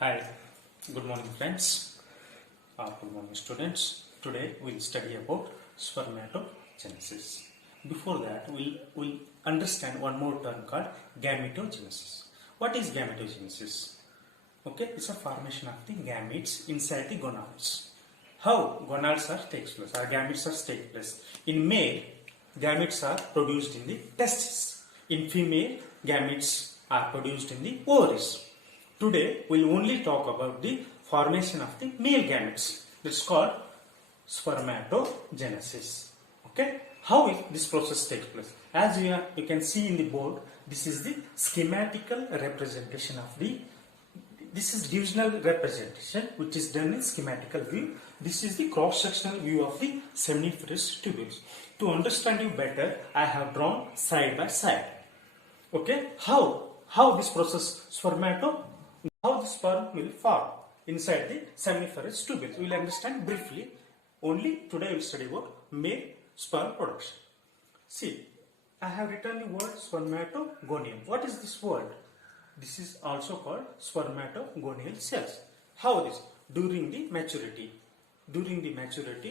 Hi, good morning friends, good morning students. Today we'll study about spermatogenesis. Before that, we'll understand one more term called gametogenesis. What is gametogenesis? Okay, it's a formation of the gametes inside the gonads. How gonads are takes place, or gametes are take place. In male, gametes are produced in the testes. In female, gametes are produced in the ovaries. Today, we'll only talk about the formation of the male gametes. It's called spermatogenesis. Okay? How this process takes place? As you can see in the board, this is the schematical representation of this is divisional representation which is done in schematical view. This is the cross-sectional view of the seminiferous tubules. To understand you better, I have drawn side by side. Okay? How this process how the sperm will form inside the seminiferous tubules. We will understand briefly. Only today we will study about male sperm production. See, I have written the word spermatogonium. What is this word? This is also called spermatogonial cells. How this? During the maturity,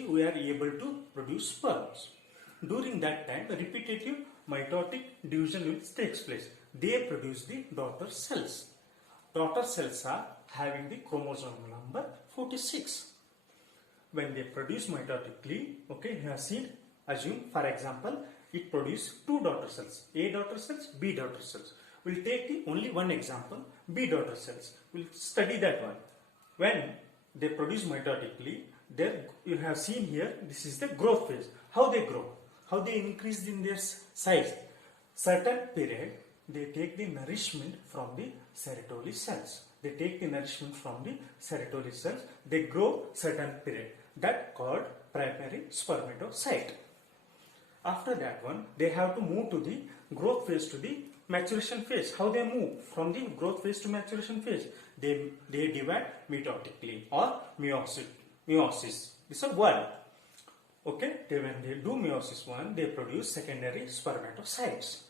we are able to produce sperms. During that time, repetitive mitotic division will takes place. They produce the daughter cells. Daughter cells are having the chromosome number 46. When they produce mitotically, okay, you have seen, assume for example, it produces two daughter cells, A daughter cells, B daughter cells. We'll take only one example, B daughter cells. We'll study that one. When they produce mitotically, there you have seen here, this is the growth phase. How they grow, how they increase in their size. Certain period, they take the nourishment from the Sertoli cells. They grow certain period. That called primary spermatocyte. After that one, they have to move to the growth phase to the maturation phase. How they move from the growth phase to maturation phase? They divide mitotically or meiosis. This is a one. Okay, when they do meiosis one, they produce secondary spermatocytes.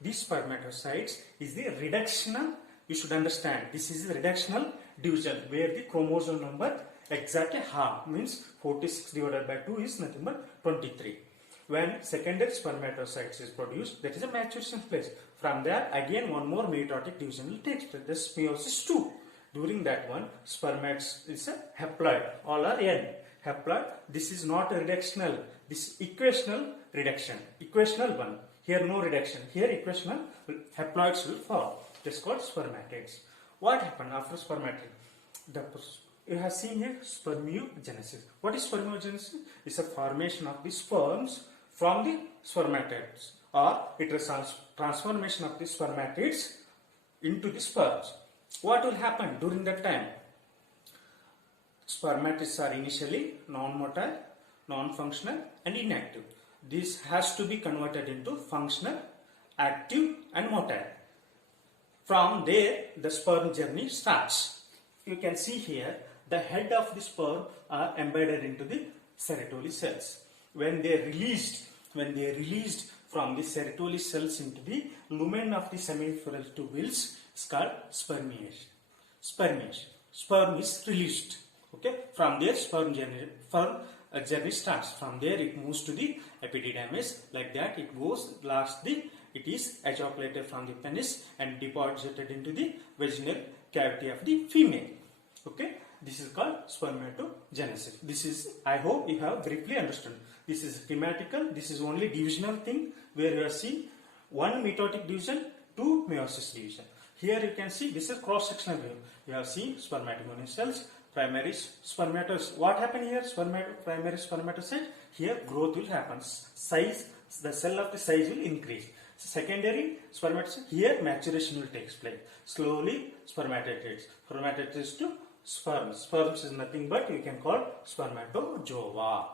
These spermatocytes is the reductional, you should understand, this is the reductional division where the chromosome number exactly half, means 46 divided by 2 is nothing but 23. When secondary spermatocytes is produced, that is a maturation phase. From there, again one more mitotic division will take place, this meiosis 2. During that one, spermates is a haploid, all are N. Haploid, this is not a reductional, this is equational reduction, equational one. Here no reduction, here equational haploids will form. This is called spermatids. What happened after spermatid? You have seen here spermiogenesis. What is spermiogenesis? It's a formation of the sperms from the spermatids, or it is transformation of the spermatids into the sperms. What will happen during that time? Spermatids are initially non-motile, non-functional and inactive. This has to be converted into functional, active and motile. From there, the sperm journey starts. You can see here, the head of the sperm are embedded into the Sertoli cells. When they are released from the Sertoli cells into the lumen of the seminiferous tubules, it's called spermiation. Sperm is released. Okay, from there sperm journey starts. From there it moves to the epididymis, like that it goes. Lastly, it is ejaculated from the penis and deposited into the vaginal cavity of the female. Okay, this is called spermatogenesis. This is, I hope you have briefly understood. This is schematical. This is only divisional thing where you are seeing one mitotic division, two meiosis division. Here you can see this is cross-sectional view. You have seen spermatogonial cells, primary spermatocytes. What happened here? Primary spermatocyte. Here growth will happen. Size, the cell of the size will increase. Secondary spermatocyte. Here maturation will take place. Slowly spermatids to sperms. Sperms is nothing but you can call spermatozoa.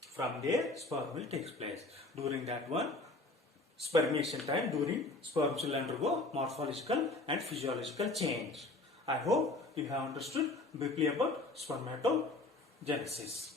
From there sperm will take place. During that one, spermation time, during sperms will undergo morphological and physiological change. I hope you have understood briefly about spermatogenesis.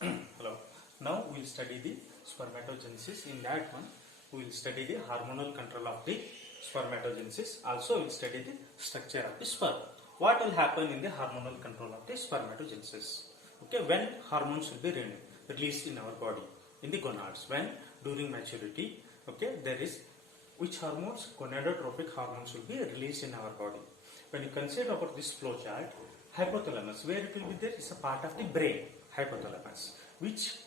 Hello. Now we will study the spermatogenesis. In that one, we will study the hormonal control of the spermatogenesis. Also we'll study the structure of the sperm. What will happen in the hormonal control of the spermatogenesis? Okay, when hormones will be released in our body, in the gonads, when during maturity, okay, there is which hormones? Gonadotropic hormones will be released in our body. When you consider about this flow chart, hypothalamus, where it will be there, is a part of the brain, hypothalamus, which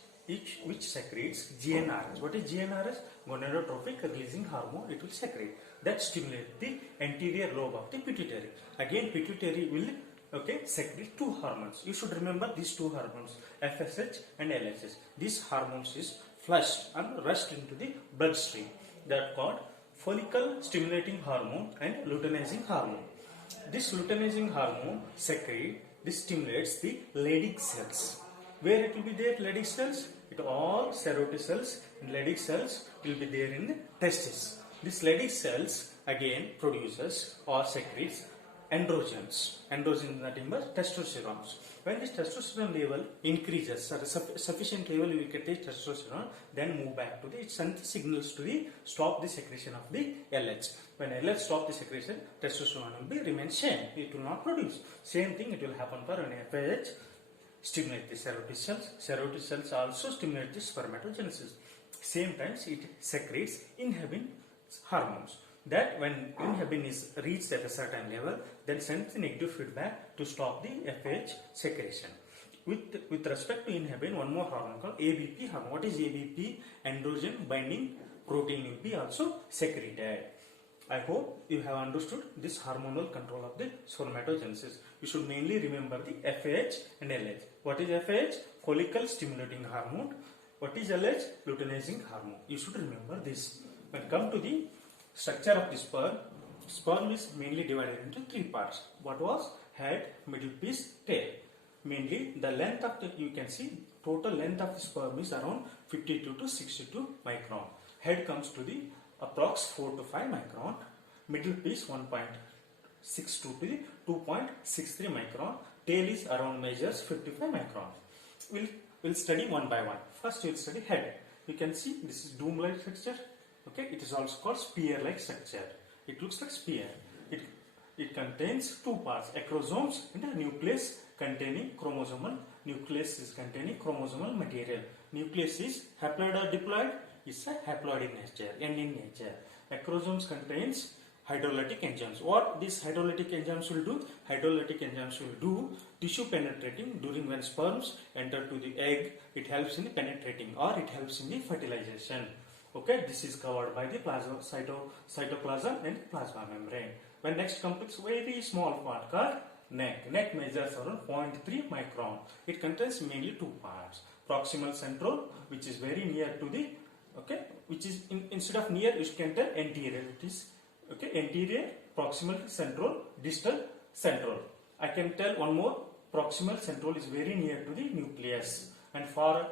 secretes GnRH. What is GnRH? Gonadotropic releasing hormone. It will secrete that stimulate the anterior lobe of the pituitary. Again, pituitary will secrete two hormones. You should remember these two hormones, FSH and LHS. These hormones is flushed and rushed into the bloodstream. That called follicle stimulating hormone and luteinizing hormone. This luteinizing hormone this stimulates the Leydig cells. Where it will be there, Leydig cells? It all serotic cells and Leydig cells will be there in the testes. This Leydig cells again produces or secretes androgens. Androgens is nothing but testosterone. When this testosterone level increases at a sufficient level, you get the testosterone, then move back to it sends signals to the stop the secretion of the LH. When LH stop the secretion, testosterone will be remain same. It will not produce. Same thing it will happen for an FSH. Stimulate the serotic cells. Serotic cells also stimulate the spermatogenesis. Same times it secretes inhibin hormones. That when inhibin is reached at a certain level, then sends the negative feedback to stop the FH secretion. With respect to inhibin, one more hormone called ABP hormone. What is ABP? Androgen binding protein will be also secreted. I hope you have understood this hormonal control of the spermatogenesis. You should mainly remember the FH and LH. What is FH? Follicle stimulating hormone. What is LH? Luteinizing hormone. You should remember this. When come to the structure of the sperm is mainly divided into three parts. What was? Head, middle piece, tail. Mainly the length of the, you can see total length of the sperm is around 52 to 62 micron. Head comes to the approx 4 to 5 micron. Middle piece 1.62 to the 2.63 micron. Tail is around measures 55 micron. We'll study one by one. First we'll study head. You can see this is dome-like structure. Okay, it is also called spear-like structure. It looks like spear. It contains two parts, acrosomes and a nucleus containing chromosomal. Nucleus is containing chromosomal material. Nucleus is haploid or diploid? It's a haploid in nature, N in nature. Acrosomes contains hydrolytic enzymes. What these hydrolytic enzymes will do? Hydrolytic enzymes will do tissue penetrating during when sperms enter to the egg. It helps in the penetrating or it helps in the fertilization. Okay, this is covered by the cytoplasm and plasma membrane. When next comes very small part called neck. Neck measures around 0.3 micron. It contains mainly two parts. Proximal central, which is very near to the, which is instead of near, you can tell anterior. It is, anterior, proximal central, distal central. I can tell one more, proximal central is very near to the nucleus and far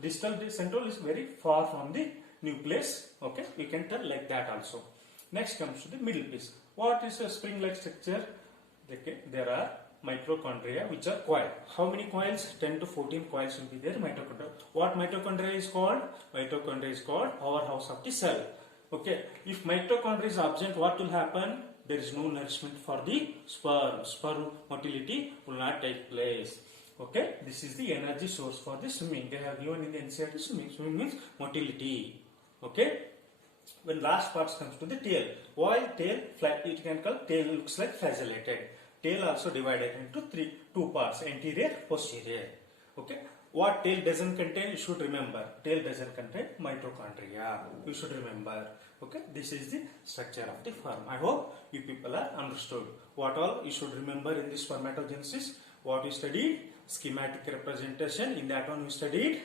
distal central is very far from the nucleus. Okay, you can tell like that also. Next comes to the middle piece. What is a spring-like structure? Okay, there are mitochondria which are coiled. How many coils? 10 to 14 coils will be there. Mitochondria. What mitochondria is called? Mitochondria is called powerhouse of the cell. Okay, if mitochondria is absent, what will happen? There is no nourishment for the sperm. Sperm motility will not take place. Okay, this is the energy source for the swimming. They have given in the NCERT swimming. Swimming means motility. Okay, when last part comes to the tail. While tail, it can call tail looks like flagellated. Tail also divided into two parts, anterior, posterior. Okay, what tail doesn't contain, you should remember. Tail doesn't contain mitochondria. You should remember. Okay, this is the structure of the sperm. I hope you people are understood. What all you should remember in this spermatogenesis? What we studied? Schematic representation. In that one we studied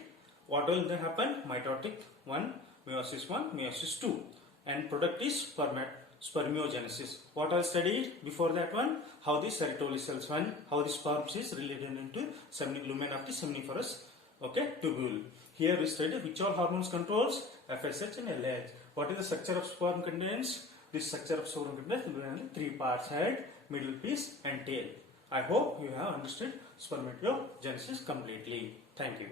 what will happen? Mitotic 1, meiosis 1, meiosis 2. And product is spermiogenesis. What I studied before that one? How the Sertoli cells how the sperms is related into lumen of the seminiferous tubule. Here we study which all hormones controls FSH and LH. What is the structure of sperm contains? This structure of sperm contains three parts: head, middle piece and tail. I hope you have understood spermatogenesis completely. Thank you.